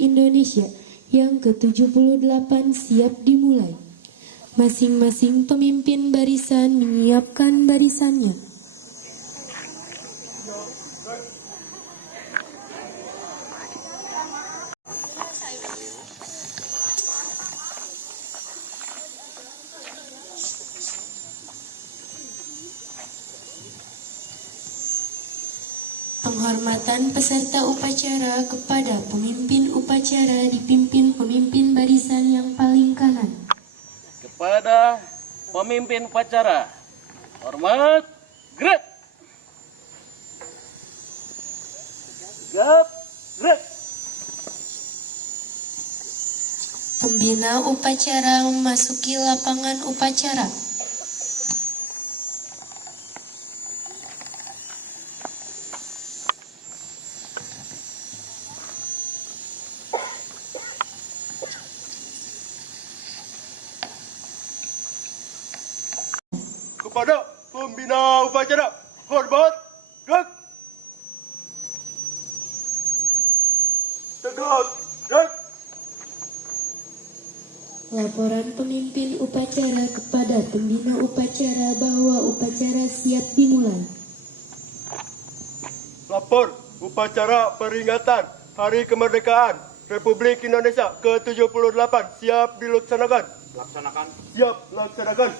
Indonesia yang ke-78 siap dimulai. Masing-masing pemimpin barisan menyiapkan barisannya. Penghormatan peserta upacara kepada pemimpin upacara dipimpin pemimpin barisan yang paling kanan. Kepada pemimpin upacara, hormat, gerak. Gap, gerak. Pembina upacara memasuki lapangan upacara. Kepada pembina upacara, hormat, gerak. Tegak, gerak. Laporan pemimpin upacara kepada pembina upacara bahwa upacara siap dimulai. Lapor upacara peringatan Hari Kemerdekaan Republik Indonesia ke-78 siap dilaksanakan. Laksanakan. Siap laksanakan.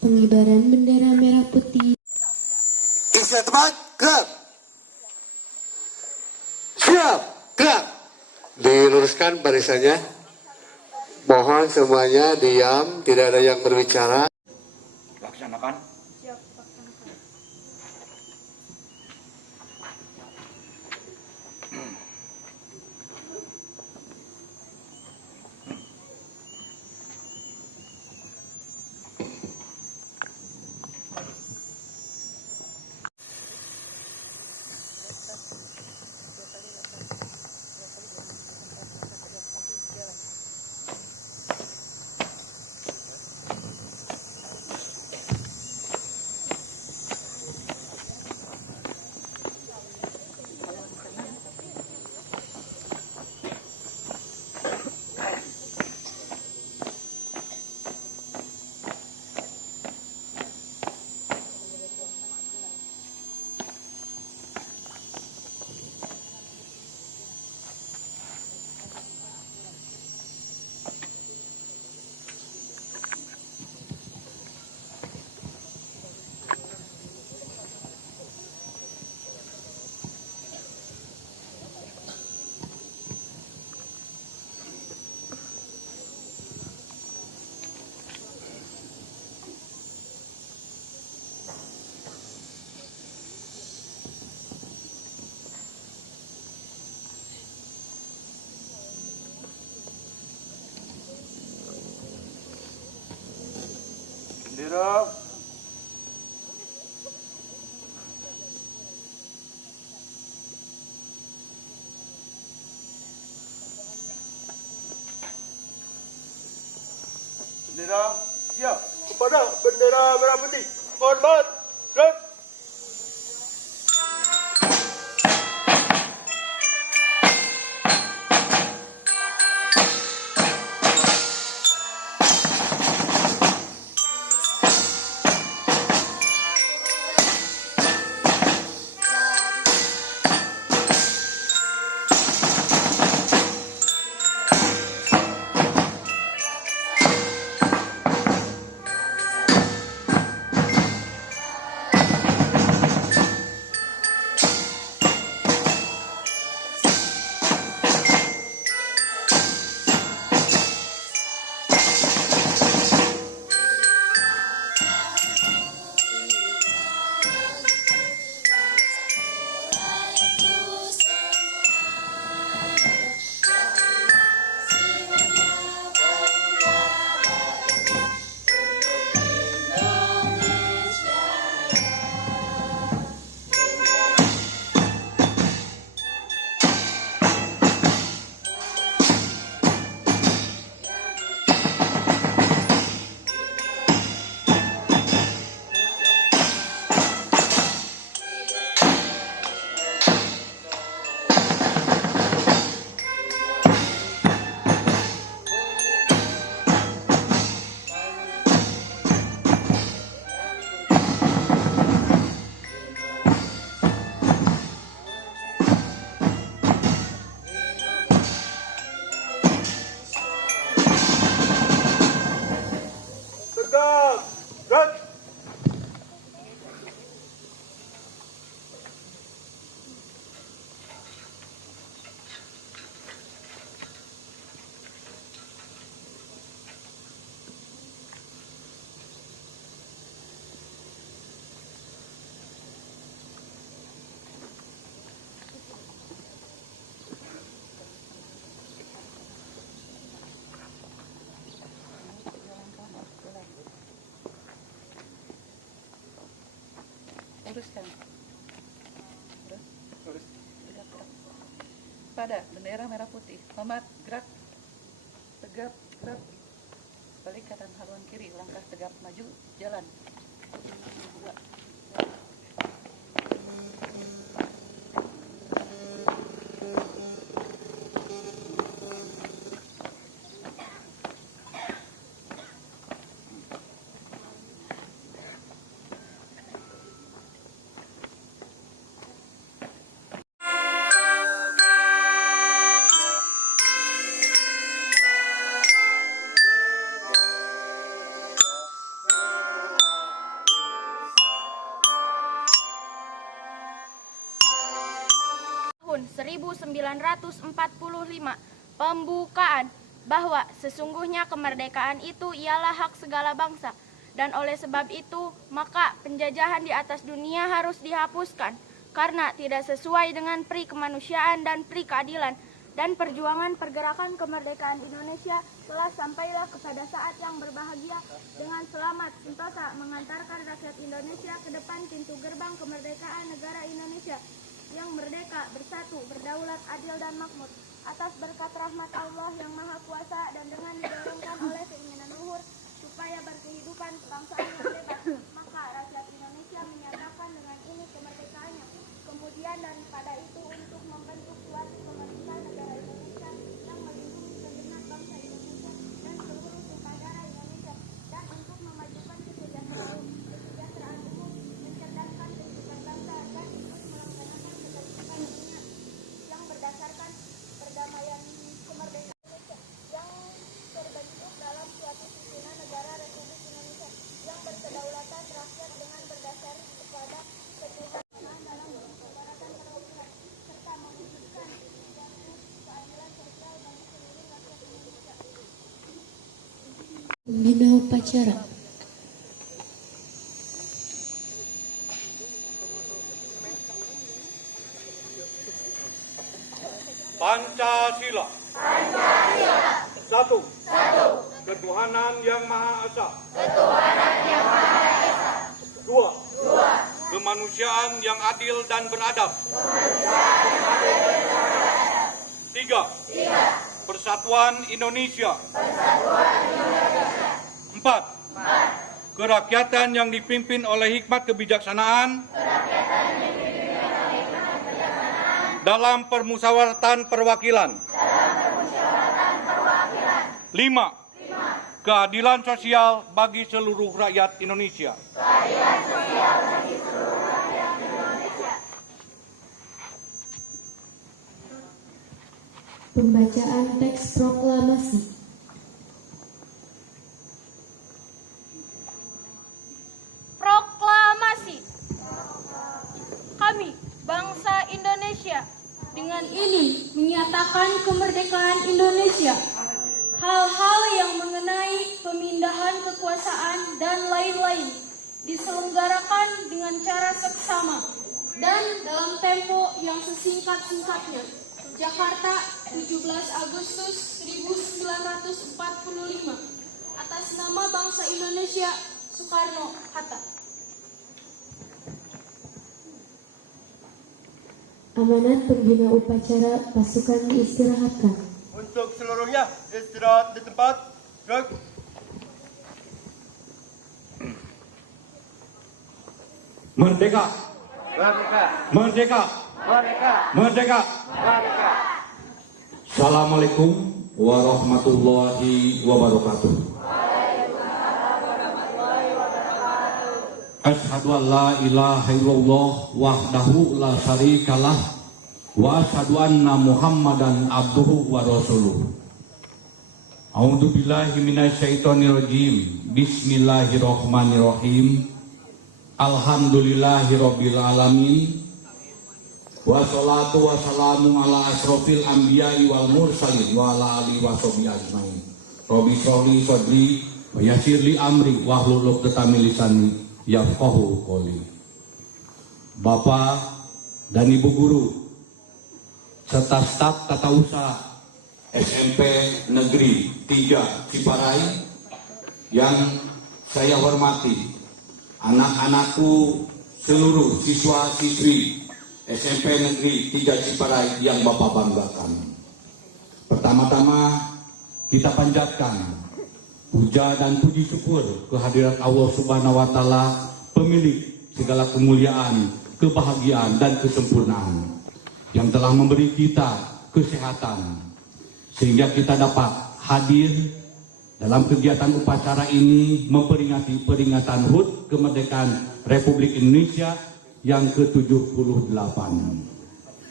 Pengibaran bendera merah putih. Isi tempat, gerak. Siap, gerak. Diluruskan barisannya. Mohon semuanya diam, tidak ada yang berbicara. Laksanakan. Bendera. Bendera siap. Kepada bendera merah putih, hormat, gerak. Luruskan. Terus. Tegap. Pada bendera merah putih. Hormat, gerak. Tegap, gerak. Balik kanan haluan kiri. Langkah tegap maju, jalan. 2. Tahun 1945 pembukaan bahwa sesungguhnya kemerdekaan itu ialah hak segala bangsa dan oleh sebab itu maka penjajahan di atas dunia harus dihapuskan karena tidak sesuai dengan pri kemanusiaan dan pri keadilan dan perjuangan pergerakan kemerdekaan Indonesia telah sampailah kepada saat yang berbahagia dengan selamat sentosa mengantarkan rakyat Indonesia ke depan pintu gerbang kemerdekaan negara Indonesia yang merdeka, bersatu, berdaulat, adil dan makmur atas berkat rahmat Allah yang Maha Kuasa dan dengan didorongkan oleh keinginan luhur supaya berkehidupan kebangsaan yang bebas, maka rakyat Indonesia menyatakan dengan ini kemerdekaannya. Kemudian daripada itu untuk membentuk suatu pemerintahan negara Indonesia yang melindungi segenap bangsa Indonesia dan seluruh tumpah darah Indonesia dan untuk memajukan kesejahteraan umum, mencerdaskan kehidupan bangsa dan ikut melaksanakan ketertiban dunia yang berdasarkan perdamaian kemerdekaan Indonesia yang terbentuk dalam suatu susunan negara Republik Indonesia yang berkedaulatan rakyat dengan berdasar kepada ketuhanan dalam kedaulatan perwakilan serta mewujudkan keadilan sosial bagi seluruh rakyat Indonesia. Pembina upacara. Pancasila. Satu. Ketuhanan yang Maha Esa. Dua. Kemanusiaan yang adil dan beradab. Tiga. Persatuan Indonesia. Empat. Kerakyatan yang dipimpin oleh hikmat kebijaksanaan dalam permusyawaratan perwakilan. 5. Keadilan sosial bagi seluruh rakyat Indonesia. Pembacaan teks proklamasi. Proklamasi. Kami, bangsa Indonesia, dengan ini menyatakan kemerdekaan Indonesia. Hal-hal yang mengenai pemindahan kekuasaan dan lain-lain diselenggarakan dengan cara seksama dan dalam tempo yang sesingkat-singkatnya. Jakarta, 17 Agustus 1945. Atas nama bangsa Indonesia, Soekarno-Hatta. Amanat pembina upacara pasukan diistirahatkan. Untuk seluruhnya istirahat di tempat. Gerak. Merdeka! Merdeka! Merdeka! Merdeka! Merdeka! Merdeka! Assalamualaikum warahmatullahi wabarakatuh. Asyhadu an la ilaha illallah wahdahu la syarikalah wa asyhadu anna Muhammadan abduhu wa rasuluh. A'udzu billahi minasyaitonir rajim. Bismillahirrahmanirrahim. Alhamdulillahirabbil alamin. Wassalatu wassalamu ala asrofil anbiya'i wal mursalin wa ala alihi washabihi ajmain. Rabbi shrahli sadri wa yassirli amri wahlul 'uqdatam min lisani yafqahu qouli. Bapak dan Ibu guru serta staf tata usaha SMP Negeri 3 Ciparai yang saya hormati, anak-anakku seluruh siswa-siswi SMP Negeri 3 Ciparai yang Bapak banggakan. Pertama-tama kita panjatkan puja dan puji syukur kehadirat Allah Subhanahu wa Ta'ala, pemilik segala kemuliaan, kebahagiaan dan kesempurnaan, yang telah memberi kita kesehatan sehingga kita dapat hadir dalam kegiatan upacara ini memperingati peringatan HUT kemerdekaan Republik Indonesia yang ke-78.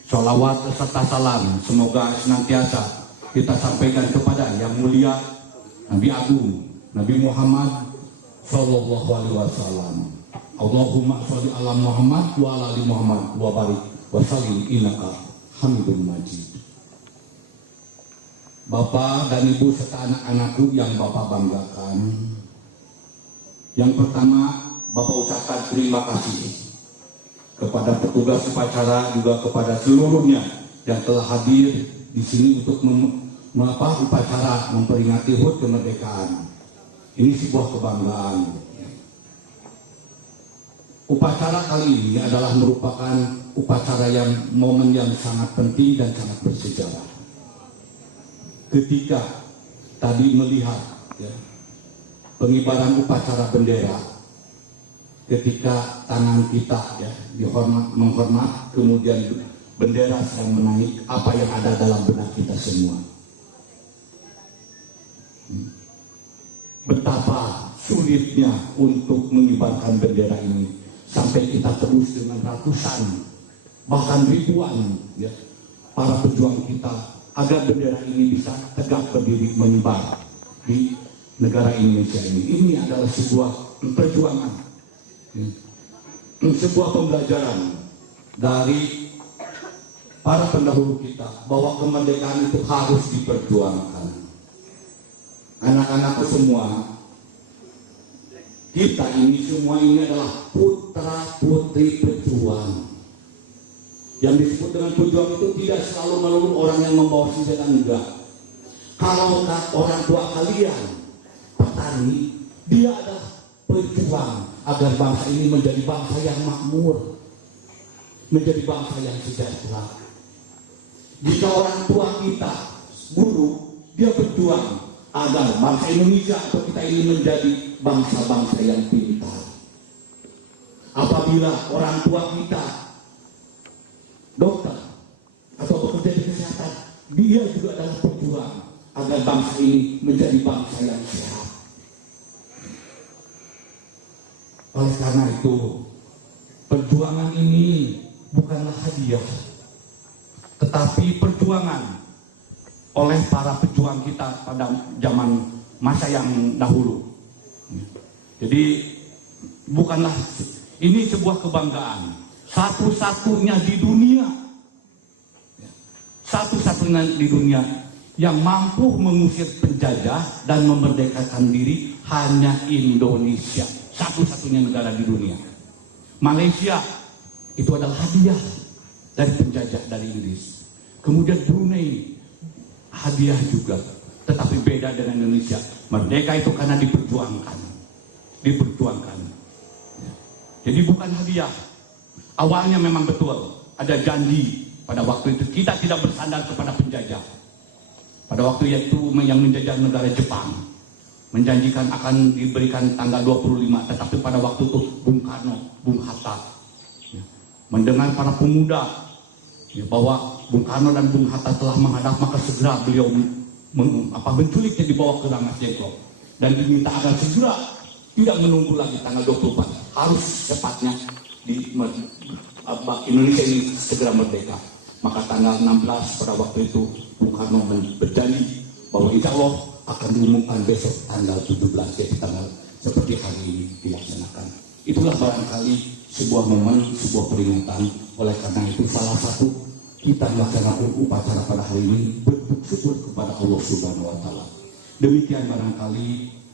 Sholawat serta salam semoga senantiasa kita sampaikan kepada yang mulia Nabi Agung Nabi Muhammad Sallallahu Alaihi Wasallam. Allahumma sholli ala Muhammad wa ala ali Muhammad wa barik wa sallim innaka Hamidum Majid. Bapak dan Ibu serta anak-anakku yang Bapak banggakan, yang pertama Bapak ucapkan terima kasih kepada petugas upacara, juga kepada seluruhnya yang telah hadir di sini untuk upacara memperingati HUT kemerdekaan. Ini sebuah kebanggaan. Upacara kali ini adalah merupakan upacara yang momen yang sangat penting dan sangat bersejarah. Ketika tadi melihat pengibaran upacara bendera, ketika tangan kita menghormat, kemudian bendera sedang menaik, apa yang ada dalam benak kita semua. Betapa sulitnya untuk mengibarkan bendera ini, sampai kita terus dengan ratusan bahkan ribuan para pejuang kita agar bendera ini bisa tegak berdiri menyebar di negara Indonesia ini. Ini adalah sebuah perjuangan, sebuah pembelajaran dari para pendahulu kita bahwa kemerdekaan itu harus diperjuangkan. Anak-anakku semua, kita ini semua ini adalah putra-putri pejuang. Yang disebut dengan pejuang itu tidak selalu melulu orang yang membawa senjata, enggak. Kalau orang tua kalian petani, dia adalah pejuang agar bangsa ini menjadi bangsa yang makmur, menjadi bangsa yang sejahtera. Jika orang tua kita guru, dia berjuang agar bangsa Indonesia atau kita ini menjadi bangsa-bangsa yang pintar. Apabila orang tua kita dokter atau bekerja di kesehatan, dia juga adalah pejuang agar bangsa ini menjadi bangsa yang sehat. Oleh karena itu, perjuangan ini bukanlah hadiah, tetapi perjuangan oleh para pejuang kita pada zaman masa yang dahulu. Jadi bukanlah ini sebuah kebanggaan, satu-satunya di dunia, satu-satunya di dunia yang mampu mengusir penjajah dan memerdekakan diri hanya Indonesia, satu-satunya negara di dunia. Malaysia itu adalah hadiah dari penjajah dari Inggris. Kemudian Brunei hadiah juga, tetapi beda dengan Indonesia. Merdeka itu karena diperjuangkan. Jadi bukan hadiah. Awalnya memang betul ada janji pada waktu itu kita tidak bersandar kepada penjajah. Pada waktu itu yang menjajah negara Jepang menjanjikan akan diberikan tanggal 25, tetapi pada waktu itu Bung Karno, Bung Hatta mendengar para pemuda bahwa Bung Karno dan Bung Hatta telah menghadap, maka segera beliau menculiknya dibawa ke Rangas Dengklok dan diminta agar segera tidak menunggu lagi tanggal 24, harus cepatnya di Indonesia ini segera merdeka. Maka tanggal 16 pada waktu itu Bung Karno berjanji bahwa insya Allah akan diumumkan besok tanggal 17, jadi tanggal seperti hari ini dilaksanakan. Itulah barangkali sebuah momen, sebuah peringatan. Oleh karena itu salah satu kita melaksanakan upacara pada hari ini bersyukur kepada Allah Subhanahu wa Ta'ala. Demikian barangkali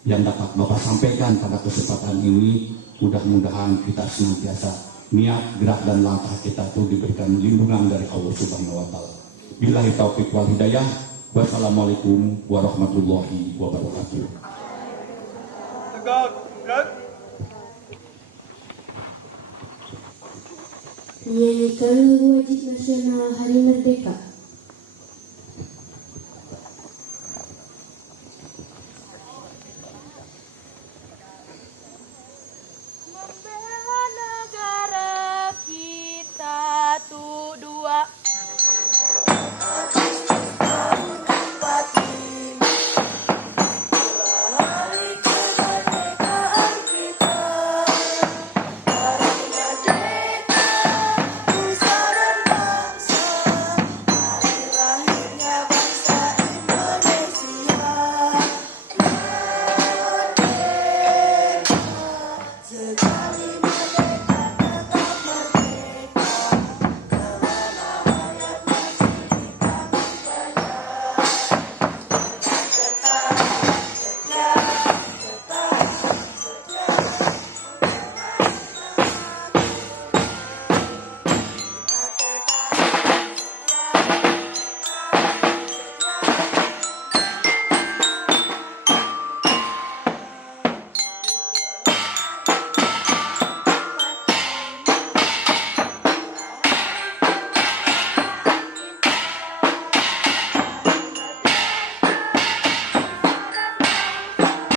yang dapat Bapak sampaikan pada kesempatan ini. Mudah-mudahan kita senantiasa niat, gerak dan langkah kita itu diberikan lindungan dari Allah Subhanahu wa Ta'ala. Billahi taufiq wal hidayah. Wassalamualaikum warahmatullahi wabarakatuh. Tegak, gerak. Menyanyikan lagu wajib nasional Hari Merdeka.